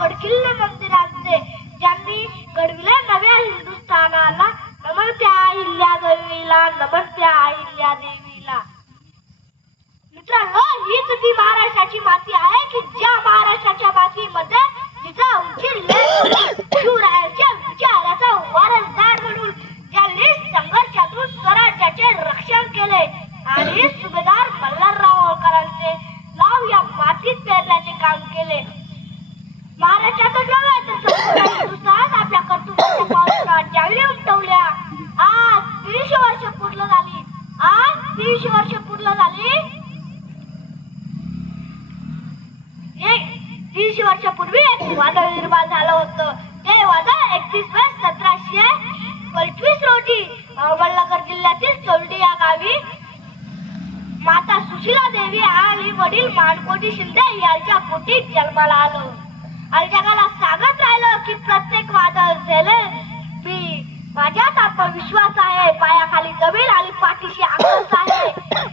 गडकिल्ले मंदिरांचे. ज्यांनी घडविले नव्या हिंदुस्थानाला नमन त्या अहिल्या देवीला नमन त्या अहिल्या देवीला. मित्रांनो हीच ती महाराष्ट्राची माती आहे की ज्या महाराष्ट्राच्या मातीमध्ये जिचा उंची शिवरायांच्या विचाराचा वारसदार म्हणून ज्यांनी संघर्षातून स्वराज्याचे रक्षण केले आणि सुभेदार मल्हारराव होळकरांचे नाव या मातीत पेरण्याचे काम केले महाराष्ट्रातच नव्हे तर संपूर्ण हिंदुस्थानात आपल्या कर्तृत्वाच्या पावसाळा ज्यावेळी उमटवल्या आज दीडशे वर्ष पूर्ण झाली आज वर्ष पूर्ण झाली. एक वर्षापूर्वी एक वादळ निर्माण झालं होतं. ते वादळ एकतीस मे सतराशे पंचवीस रोजी अहमदनगर जिल्ह्यातील चोरडी या गावी माता सुशीला देवी आणि वडील मानकोटी शिंदे यांच्या पोटी जन्माला आलो. आणि जगाला सांगत राहिलं की प्रत्येक वादळ झेले. मी माझ्यात आत्मविश्वास आहे. पायाखाली जमीन आणि पाठीशी आकाश आहे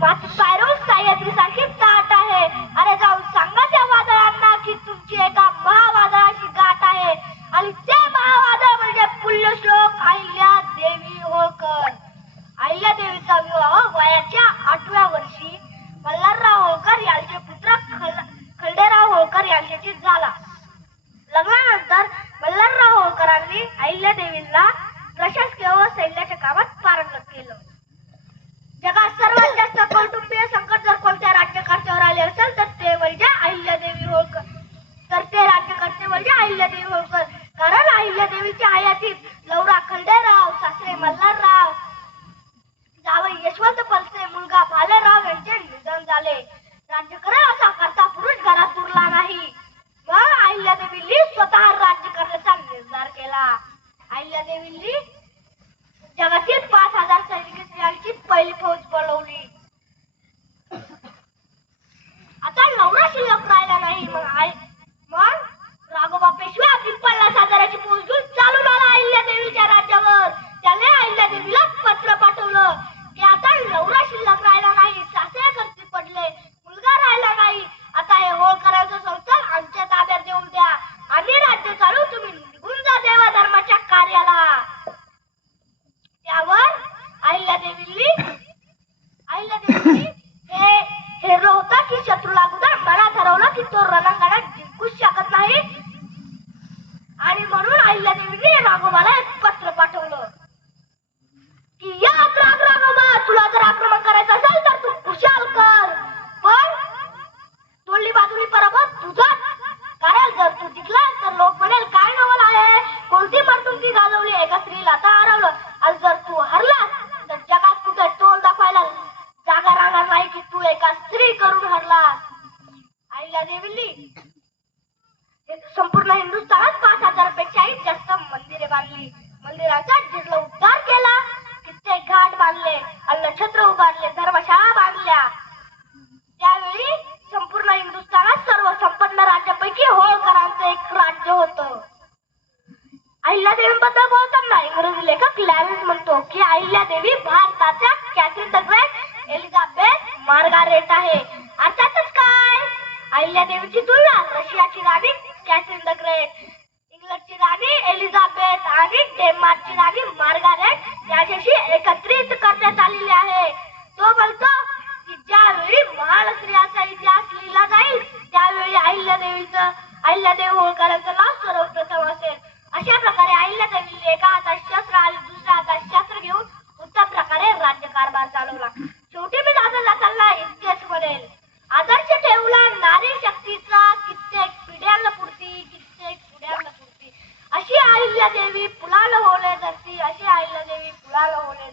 माझी पायरोल साह्याद्री सारखी ताट आहे अरे जाऊन सांगा त्या वादळांना की तुमची एका महावादळाची गाठ आहे आणि ते महावादळ म्हणजे पुण्यश्लोक अहिल्या देवी होळकर यांचा विवाह वयाच्या आठव्या वर्षी मल्हारराव होळकर यांचे पुत्र खल- खंडेराव होळकर यांच्याशी झाला. लग्नानंतर मल्हारराव होळकरांनी अहिल्यादेवींना प्रशासकीय व सैन्याच्या कामात पारंगत केलं. जगात सर्वात जास्त कौटुंबीय संकट जर कोणत्या राज्यकर्त्यावर आले असेल तर ते म्हणजे अहिल्यादेवी होळकर. तर ते राज्यकर्ते म्हणजे अहिल्यादेवी होळकर. कारण अहिल्यादेवीच्या हयातीत राज्य करेल असा करता पुरुष घरात उरला नाही. मग अहिल्या अहिल्यादेवींनी स्वतः राज्य करण्याचा निर्धार केला. अहिल्या अहिल्यादेवींनी जगातील पाच हजार सैनिक स्त्रियांची पहिली फौज बोलवली आता नवरा शिल्लक राहिला नाही मग आई मग राघोबा पेशवा आपली पन्नास हजाराची फौज घेऊन चालून आला अहिल्या देवीच्या राज्यावर त्याने अहिल्या देवीला पत्र पाठवलं की आता नवरा शिल्लक राहिला नाही सासरे करते पडले मुलगा राहिला नाही आता हे होळकरांचं संस्थान आमच्या ताब्यात देऊन द्या आम्ही राज्य चालू तुम्ही निघून जा देवा धर्माच्या कार्याला त्यावर आईला आईला हे होतं की शत्रूला अगोदर मला ठरवलं की तो रणांगणात जिंकूच शकत नाही. आणि म्हणून आईला देवींनी राघोबाला एक पत्र पाठवलं की या राग राघोबा तुला जर आक्रमण करायचं असेल तर तू खुशाल कर पण तोडली बाजूली पराभव तुझाच कारण जर तू जिंकला तर लोक म्हणेल काय नवल आहे कोणती मर्तुंकी घालवली एका स्त्रीला आता हरवलं आणि जर तू हरलास तर जगात कुठे तोंड दाखवायला जागा राहणार नाही की तू एका स्त्री करून हरलास आईला देवींनी हे संपूर्ण हिंदुस्थानात पाच हजार पेक्षाही जास्त मंदिरे मंदिराचा मंदिराचा उद्धार केला. कित्येक घाट बांधले नक्षत्र उभारले धर्मशाळा बांधल्या. त्यावेळी संपूर्ण हिंदुस्थानात सर्व संपन्न राज्यापैकी होळकरांचं एक राज्य होतं. अहिल्यादेवीबद्दल बोलताना इंग्रजी लेखक लॅरेन्स म्हणतो की अहिल्यादेवी भारताच्या Catherine the Great Elizabeth Margaret आहे. अर्थातच काय? अहिल्यादेवीची तुलना रशियाची राणी कॅथरीन द ग्रेट इंग्लंडची राणी एलिझाबेथ आणि डेन्मार्कची राणी मार्गारेट याच्याशी एकत्रित करण्यात आलेली आहे. तो म्हणतो की ज्यावेळी महान स्त्रियाचा इतिहास लिहिला जाईल त्यावेळी अहिल्यादेवीचं अहिल्यादेवी होळकरांचं नाव सर्वप्रथम असेल. अशा प्रकारे अहिल्यादेवीने एका हातात शस्त्र आणि दुसऱ्या हातात शस्त्र घेऊन उत्तम प्रकारे राज्यकारभार चालवला. देवी पुलाल होले जशी अशी आईला देवी पुलाल होले